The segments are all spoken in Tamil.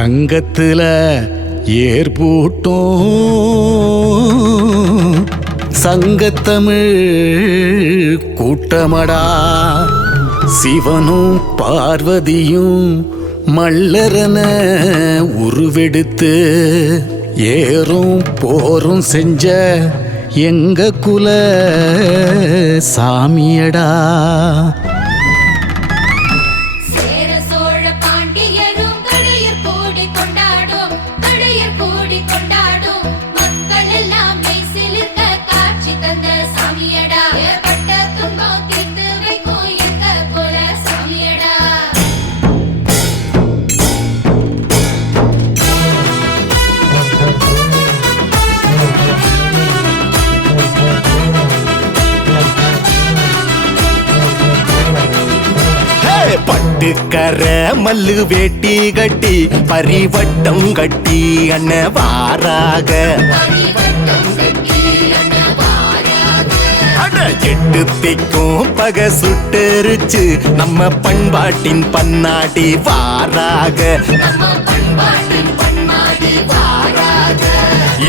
தங்கத்துல ஏற்பூட்டும் சங்கத்தமிழ் கூட்டமடா. சிவனும் பார்வதியும் மல்லரன உருவெடுத்து ஏறும் போரும் செஞ்ச எங்க குல சாமியடா. பட்டுக்கர மல்லு வேட்டி கட்டி பரிவட்டம் கட்டி அண்ண வாராக. எட்டு திக்கும் பக சுட்டரிச்சு நம்ம பண்பாட்டின் பன்னாடி வாராக.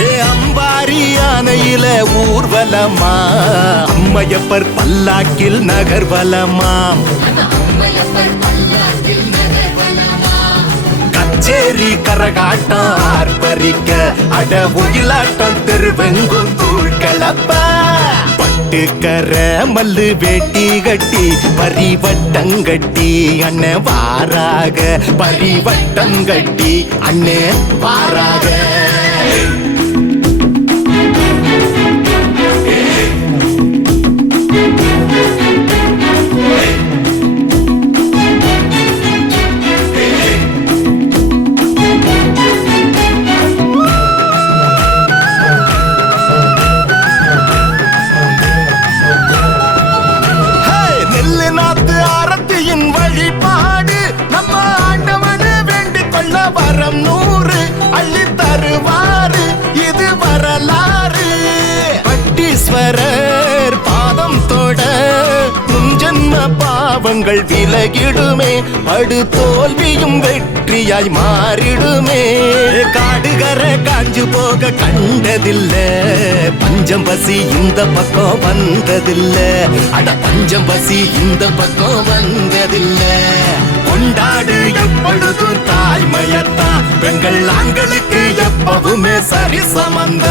ஏ அம்பாரி யானையில ஊர்வலமா, அம்மையப்பர் பல்லாக்கில் நகர்வலமாம். கச்சேரி கரகாட்டம் ஆர்ப்பரிக்க அட ஒயிலாட்டம் தெருவெங்கும் தூள் கலப்ப. பட்டுக்கர மல்லு வேட்டி கட்டி பரிவட்டம் கட்டி அண்ணே வாராக. பரிவட்டம் கட்டி அண்ணே வாராக. வழிபாடு நம்ம ஆண்டவனு வேண்டிக் கொள்ள வரம் 100 அள்ளி தருவாரு. இது வரலாறு. பட்டீஸ்வரர் பாதம் தொட முன்ஜன்ம பாவங்கள் விலகிடுமே. படு தோல்வியும் வெற்றியாய் மாறிடுமே. காடுகர காஞ்சு போக கண்டதில்ல, பஞ்சம் பசி இந்த பக்கம் வந்ததில்ல. அட பஞ்சம் பசி இந்த பக்கம் வந்ததில்ல. கொண்டாடு எப்பொழுதும் தாய்மையத்தான். பெண்கள் ஆண்களுக்கு எப்பவுமே சரி சமந்த.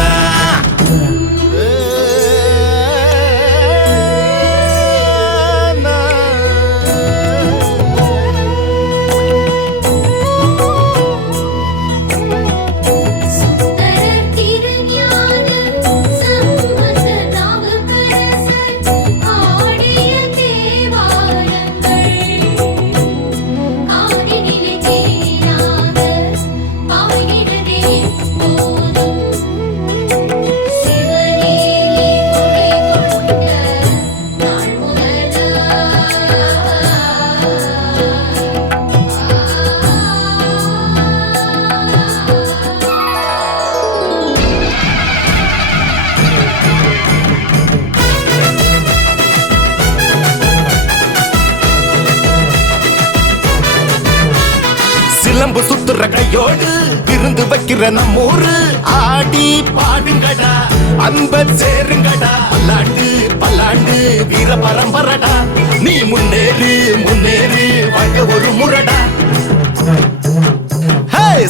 சிலம்பு சுத்துற கையோடு விருந்து வைக்கிற நம்மூரு. ஆடி பாடுங்கடா அன்ப சேருங்கடா. பல்லாண்டு பல்லாண்டு வீர பரம்பரடா. நீ முன்னேறு முன்னேறு வாழ்க ஒரு முரடா.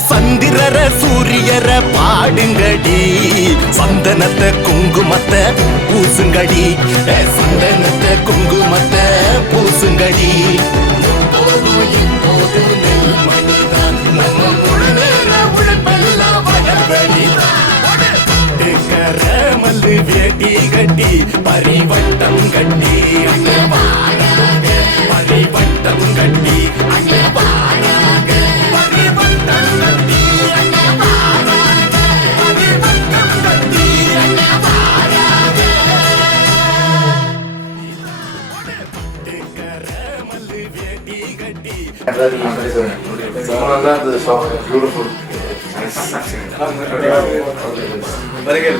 சந்திரர சூரியர பாடுங்கடி. சந்தனத்தை குங்குமத்தை பூசுங்கடி. சந்தனத்தை குங்குமத்தை பூசுங்கடி. மல்லு வேட்டி கட்டி பரிவட்டம் கட்டி அண்ணே வாராக. பரிவட்டம் கட்டி அண்ணே வாராக. பரிவட்டம் கட்டி அண்ணே வாராக. பரிவட்டம் கட்டி அண்ணே வாராக. மல்லு வேட்டி கட்டி beautiful. Very good.